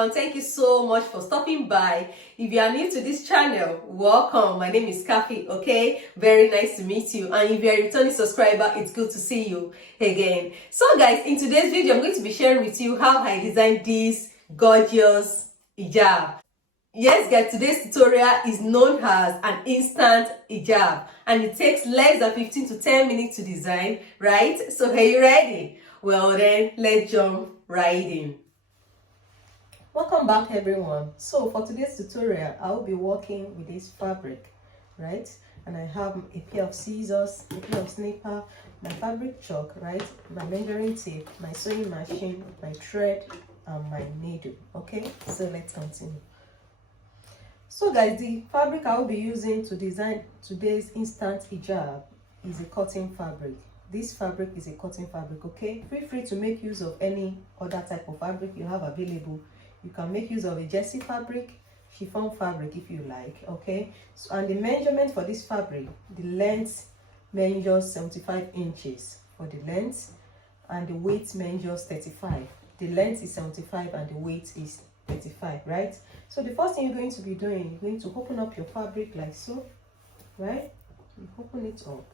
everyone, thank you so much for stopping by. If you are new to this channel, welcome. My name is Kathy, okay? Very nice to meet you. And if you are a returning subscriber, it's good to see you again. So guys, in today's video, I'm going to be sharing with you how I designed this gorgeous hijab. Yes guys, today's tutorial is known as an instant hijab and it takes less than 15 to 10 minutes to design, right? So are you ready? Well then, let's jump right in. Welcome back everyone. So for today's tutorial, I will be working with this fabric, right? And I have a pair of scissors, a pair of snipper, my fabric chalk, right? My measuring tape, my sewing machine, my thread, and my needle, okay? So let's continue. So guys, the fabric I will be using to design today's instant hijab is a cotton fabric. This fabric is a cotton fabric, okay? Feel free to make use of any other type of fabric you have available. You can make use of a jersey fabric, chiffon fabric if you like, okay? So, and the measurement for this fabric, the length measures 75 inches for the length, and the weight measures 35. The length is 75 and the weight is 35, right? So the first thing you're going to be doing, you're going to open up your fabric like so, right? You open it up.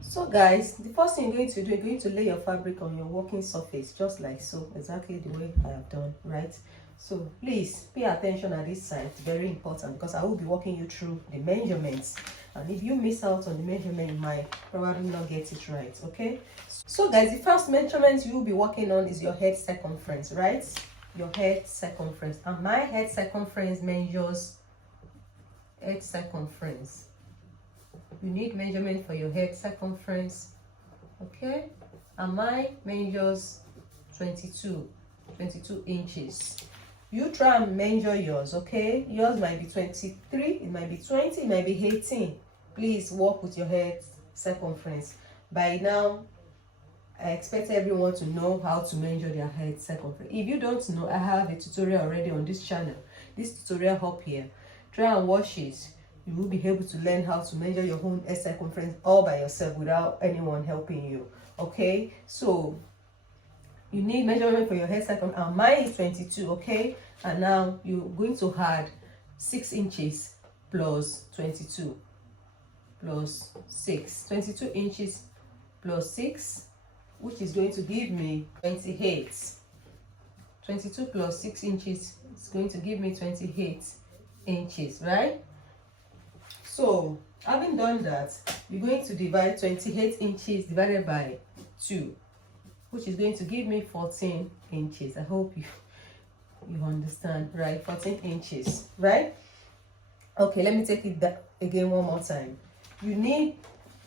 So guys, the first thing you're going to do, you're going to lay your fabric on your working surface just like so, exactly the way I have done, right? So please pay attention at this side. It's very important because I will be walking you through the measurements, and if you miss out on the measurement, you might probably not get it right, okay? So guys, the first measurement you will be working on is your head circumference, right? Your head circumference, and my head circumference measures head circumference. You need measurement for your head circumference, okay? And mine measures 22 inches. You try and measure yours, okay? Yours might be 23, it might be 20, it might be 18. Please work with your head circumference. By now, I expect everyone to know how to measure their head circumference. If you don't know, I have a tutorial already on this channel. This tutorial up here. Try and watch it. You will be able to learn how to measure your own head circumference all by yourself without anyone helping you, okay? So you need measurement for your head circumference, and mine is 22, okay? And now you're going to add 6 inches plus 22 plus 6. 22 inches plus 6, which is going to give me 28. 22 plus 6 inches is going to give me 28 inches, right? So having done that, you're going to divide 28 inches divided by 2, which is going to give me 14 inches. I hope you understand, right? 14 inches, right? Okay, let me take it back again one more time. You need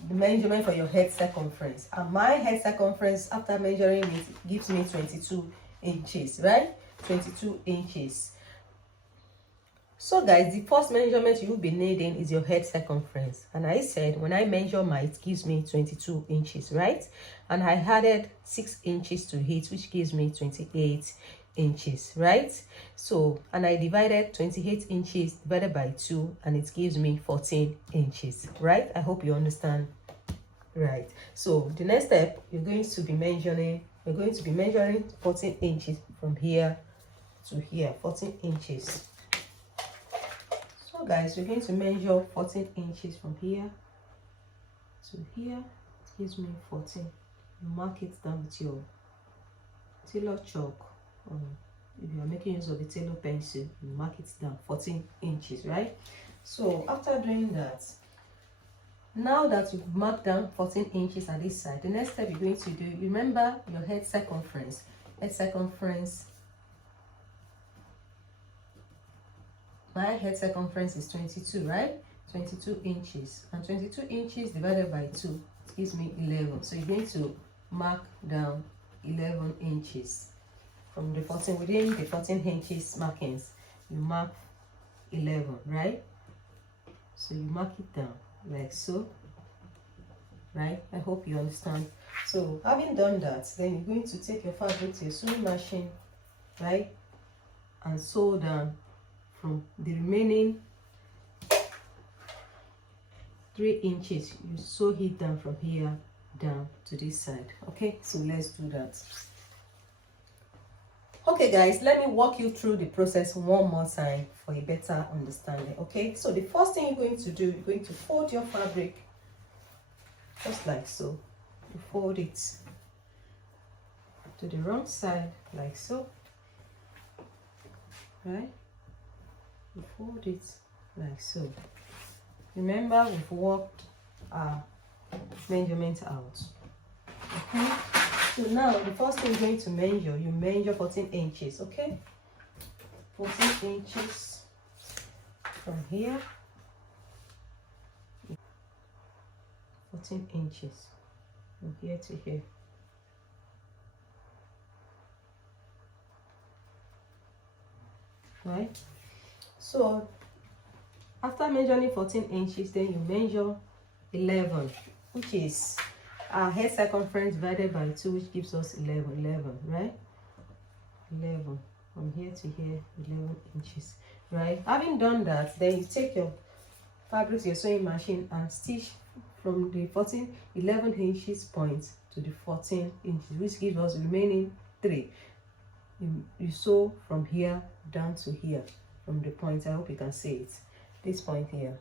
the measurement for your head circumference, and my head circumference after measuring it gives me 22 inches, right? 22 inches. So guys, the first measurement you will be needing is your head circumference, and I said when I measure mine, it gives me 22 inches, right? And I added 6 inches to it, which gives me 28 inches, right? So, and I divided 28 inches divided by 2, and it gives me 14 inches, right? I hope you understand, right? So the next step, you're going to be measuring 14 inches from here to here, 14 inches. So guys, we're going to measure 14 inches from here to here. It gives me 14. You mark it down with your tailor chalk. If you are making use of the tailor pencil, you mark it down 14 inches, right? So after doing that, now that you've marked down 14 inches at this side, the next step you're going to do, remember your head circumference. Head circumference, my head circumference is 22, right? 22 inches, and 22 inches divided by 2 gives me 11. So you're going to mark down 11 inches from the 14, within the 14 inches markings. You mark 11, right? So you mark it down like so, right? I hope you understand. So having done that, then you're going to take your fabric to your sewing machine, right, and sew down from the remaining 3 inches. You sew it down from here down to this side, okay? So let's do that. Okay guys, let me walk you through the process one more time for a better understanding. Okay, so the first thing you're going to do, you're going to fold your fabric just like so. You fold it to the wrong side like so, right? You fold it like so. Remember, we've worked our measurement out. Okay, so now the first thing you're going to measure, you measure 14 inches. Okay, 14 inches from here, 14 inches from here to here. Right, so after measuring 14 inches, then you measure 11, which is our head circumference divided by 2, which gives us 11, right? 11 from here to here, 11 inches, right? Having done that, then you take your fabric to your sewing machine and stitch from the 11 inches point to the 14 inches, which gives us remaining 3. You sew from here down to here, from the point, I hope you can see it, this point here,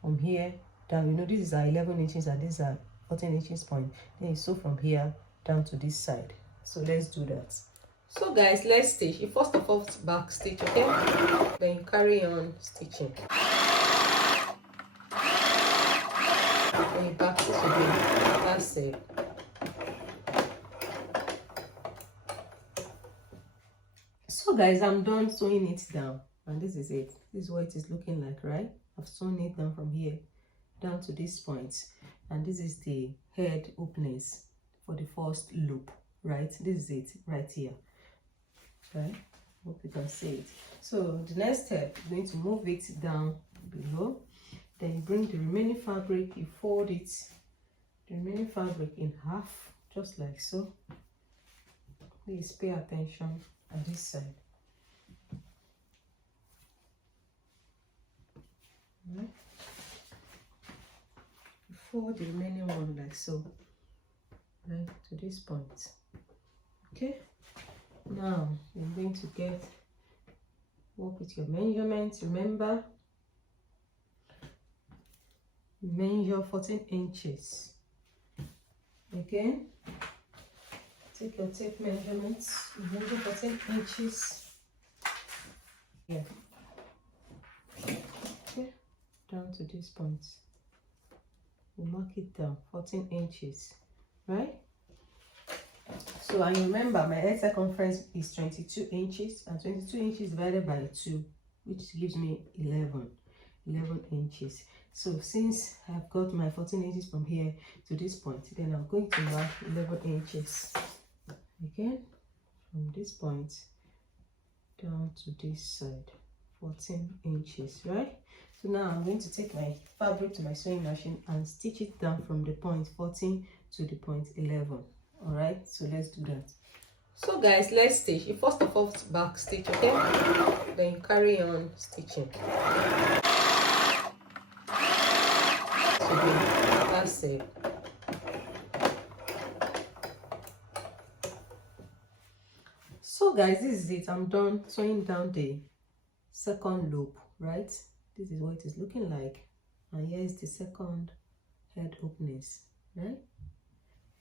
from here down. You know, this is our 11 inches and this is our 14 inches point. Then you sew from here down to this side. So let's do that. So guys, let's stitch. You first of all back stitch, okay? Then you carry on stitching. Then you back stitch again. That's it. So guys, I'm done sewing it down, and this is it. This is what it is looking like, right? I've sewn it down from here down to this point, and this is the head openings for the first loop, right? This is it right here, right? Hope you can see it. So the next step, you're going to move it down below, then you bring the remaining fabric, you fold it, the remaining fabric in half, just like so. Please pay attention on this side. Right. Fold the remaining one like so, right to this point. Okay, now you're going to work with your measurements. Remember, measure 14 inches. Okay, take your tape measurements, measure 14 inches here. Okay, down to this point. You mark it down 14 inches, right? So, and remember, my head circumference is 22 inches, and 22 inches divided by 2, which gives me 11 inches. So since I've got my 14 inches from here to this point, then I'm going to mark 11 inches again from this point down to this side, 14 inches, right? So now I'm going to take my fabric to my sewing machine and stitch it down from the point 14 to the point 11. All right, so let's do that. So guys, let's stitch. You first of all back stitch, okay? Then you carry on stitching. So that's it. So guys, this is it. I'm done sewing down the second loop, right? This is what it is looking like, and here is the second head openings, right?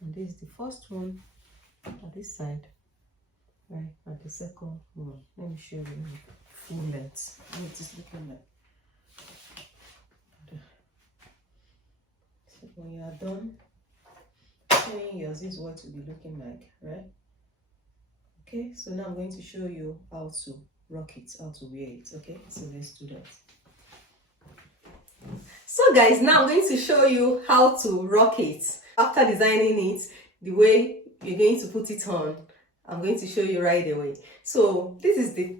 And this is the first one at this side, right? And the second one. Let me show you full length what it is looking like. So when you are done sewing yours, this is what it will be looking like, right? Okay, so now I'm going to show you how to rock it, how to wear it. Okay, so let's do that. So guys, now I'm going to show you how to rock it. After designing it, the way you're going to put it on, I'm going to show you right away. So this is the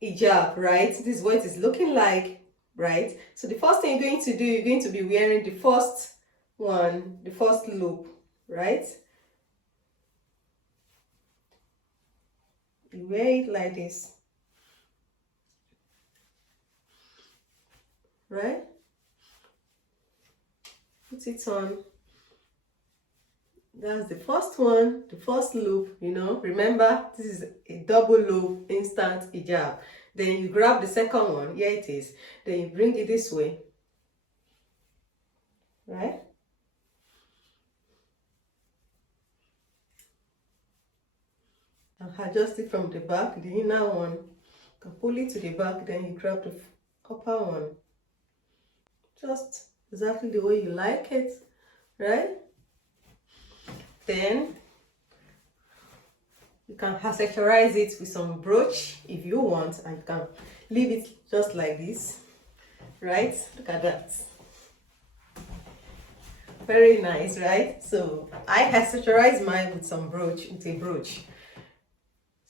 hijab, right? This is what it is looking like, right? So the first thing you're going to do, you're going to be wearing the first one, the first loop, right? You wear it like this, right? Put it on That's the first one, the first loop, you know. Remember, this is a double loop instant hijab. Then you grab the second one, here it is. Then you bring it this way, right? And adjust it from the back, the inner one. You can pull it to the back, then you grab the upper one. Just exactly the way you like it, right? Then you can accessorize it with some brooch if you want, and you can leave it just like this, right? Look at that. Very nice, right? So I accessorize mine with some brooch, with a brooch.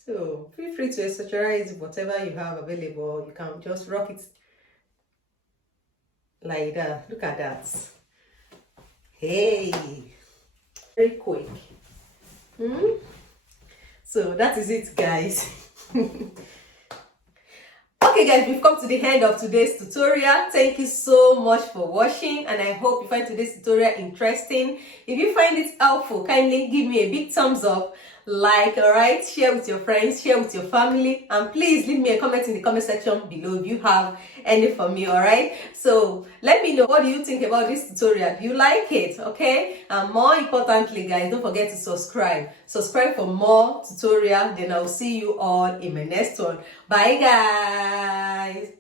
So feel free to accessorize whatever you have available. You can just rock it like that. Look at that. Hey, very quick. So that is it, guys. Okay guys, we've come to the end of today's tutorial. Thank you so much for watching, and I hope you find today's tutorial interesting. If you find it helpful, kindly give me a big thumbs up, like, alright, share with your friends, share with your family, and please leave me a comment in the comment section below if you have any for me, alright? So let me know, what do you think about this tutorial? Do you like it? Okay, and more importantly, guys, don't forget to subscribe for more tutorial. Then I'll see you all in my next one. Bye guys.